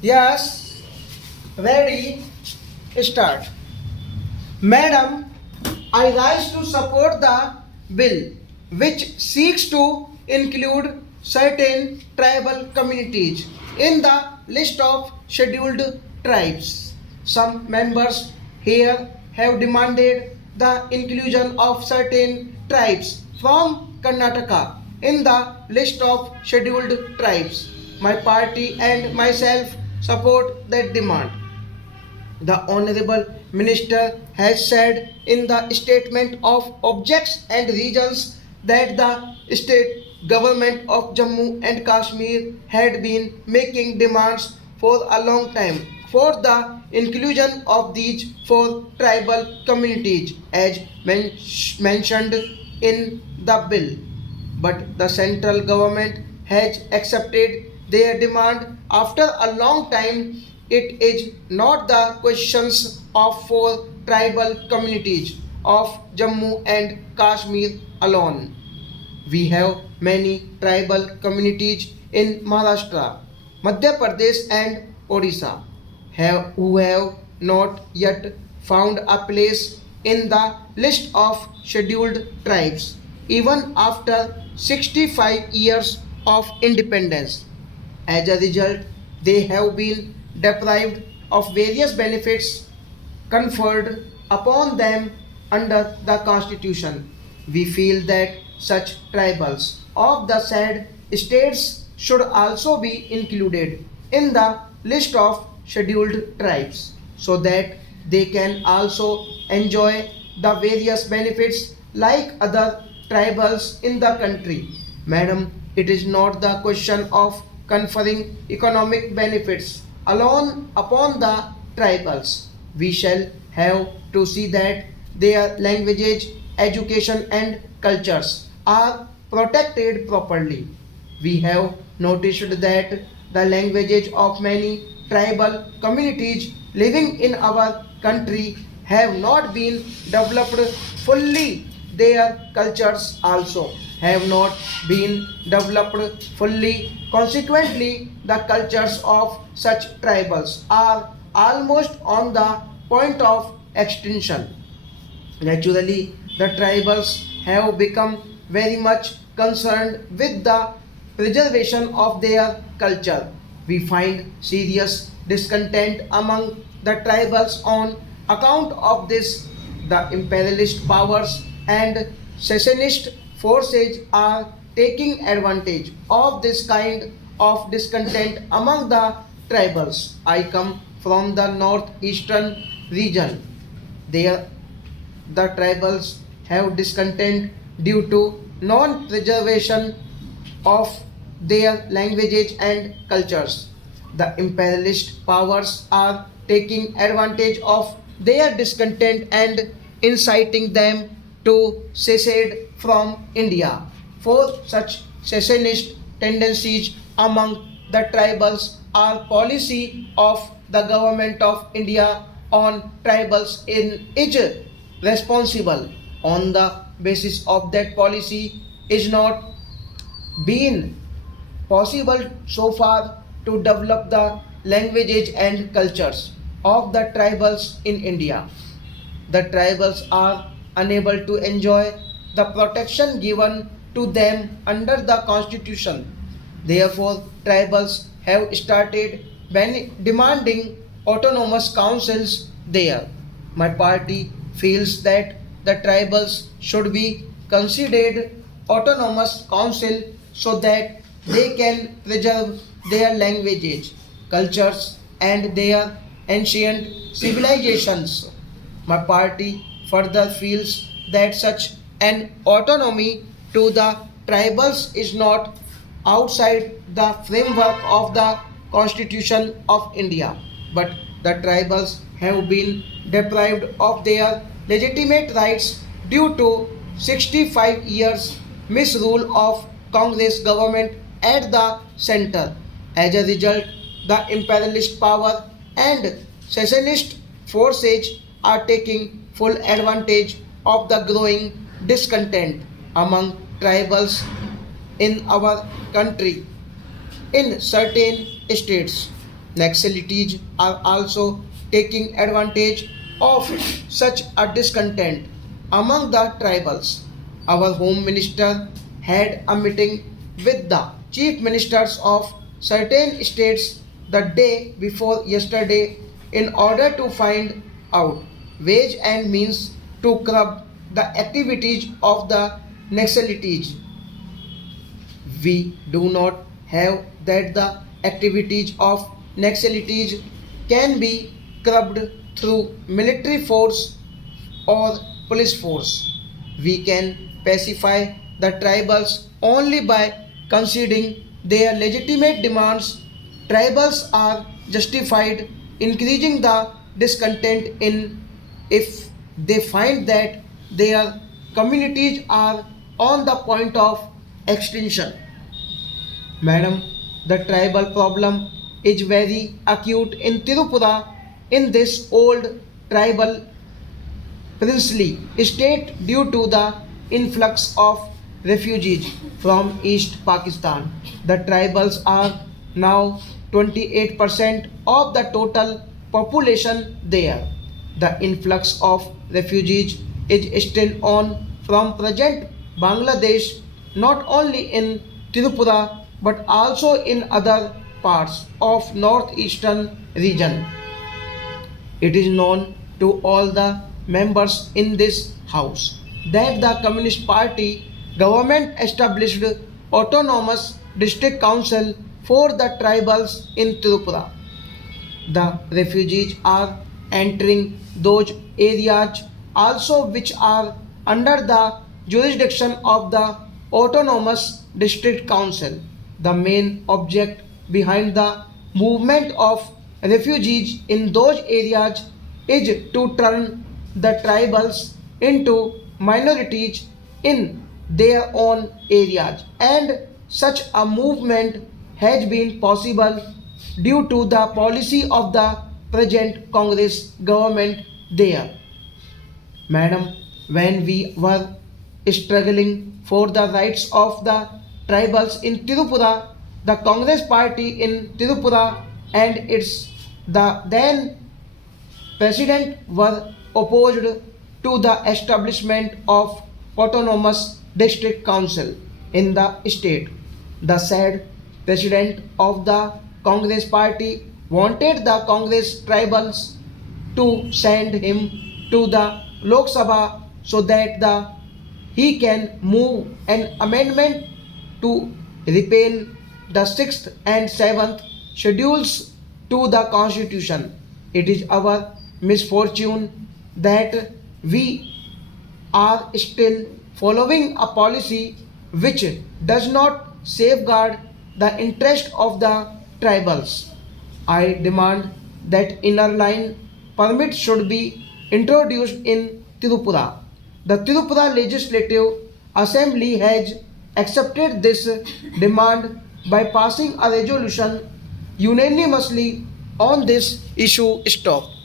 Yes, ready, start. Madam, I rise to support the bill which seeks to include certain tribal communities in the list of scheduled tribes. Some members here have demanded the inclusion of certain tribes from Karnataka in the list of scheduled tribes. My party and myself support that demand. The Honorable Minister has said in the statement of objects and regions that the state government of Jammu and Kashmir had been making demands for a long time for the inclusion of these four tribal communities as mentioned in the bill, but the central government has accepted their demand after a long time. It is not the questions of four tribal communities of Jammu and Kashmir alone. We have many tribal communities in Maharashtra, Madhya Pradesh and Odisha who have not yet found a place in the list of scheduled tribes even after 65 years of independence. As a result, they have been deprived of various benefits conferred upon them under the Constitution. We feel that such tribals of the said states should also be included in the list of scheduled tribes so that they can also enjoy the various benefits like other tribals in the country. Madam, it is not the question of conferring economic benefits alone upon the tribals. We shall have to see that their languages, education, and cultures are protected properly. We have noticed that the languages of many tribal communities living in our country have not been developed fully. Their cultures also have not been developed fully. Consequently, the cultures of such tribals are almost on the point of extinction. Naturally, the tribals have become very much concerned with the preservation of their culture. We find serious discontent among the tribals on account of this. The imperialist powers and secessionist forces are taking advantage of this kind of discontent among the tribals. I come from the northeastern region. There the tribals have discontent due to non-preservation of their languages and cultures. The imperialist powers are taking advantage of their discontent and inciting them to secede from India. For such secessionist tendencies among the tribals are policy of the government of India on tribals in is responsible. On the basis of that policy is not been possible so far to develop the languages and cultures of the tribals in India. The tribals are unable to enjoy the protection given to them under the constitution. Therefore, tribals have started demanding autonomous councils there. My party feels that the tribals should be considered autonomous council so that they can preserve their languages, cultures, and their ancient civilizations. My party further feels that such an autonomy to the tribals is not outside the framework of the Constitution of India, but the tribals have been deprived of their legitimate rights due to 65 years misrule of Congress government at the center. As a result, the imperialist power and secessionist forces are taking full advantage of the growing discontent among tribals in our country. In certain states, Naxalites are also taking advantage of such a discontent among the tribals. Our Home Minister had a meeting with the chief ministers of certain states the day before yesterday in order to find out ways and means to curb the activities of the Naxalites. We do not have that the activities of Naxalites can be curbed through military force or police force. We can pacify the tribals only by conceding their legitimate demands. Tribals are justified increasing the discontent in if they find that their communities are on the point of extinction. Madam, the tribal problem is very acute in Tirupura in this old tribal princely state due to the influx of refugees from East Pakistan. The tribals are now 28% of the total population there. The influx of refugees is still on from present Bangladesh, not only in Tripura but also in other parts of northeastern region. It is known to all the members in this house that the Communist Party government established autonomous district council for the tribals in Tripura. The refugees are entering those areas also which are under the jurisdiction of the Autonomous District Council. The main object behind the movement of refugees in those areas is to turn the tribals into minorities in their own areas, and such a movement has been possible due to the policy of the present Congress government there. Madam, when we were struggling for the rights of the tribals in Tirupura, the Congress party in Tirupura and its the then president were opposed to the establishment of autonomous district council in the state. The said president of the Congress party wanted the Congress tribals to send him to the Lok Sabha so that he can move an amendment to repeal the 6th and 7th schedules to the constitution. It is our misfortune that we are still following a policy which does not safeguard the interest of the tribals. I demand that inner line permit should be introduced in Tirupura. The Tirupura Legislative Assembly has accepted this demand by passing a resolution unanimously on this issue. Stop.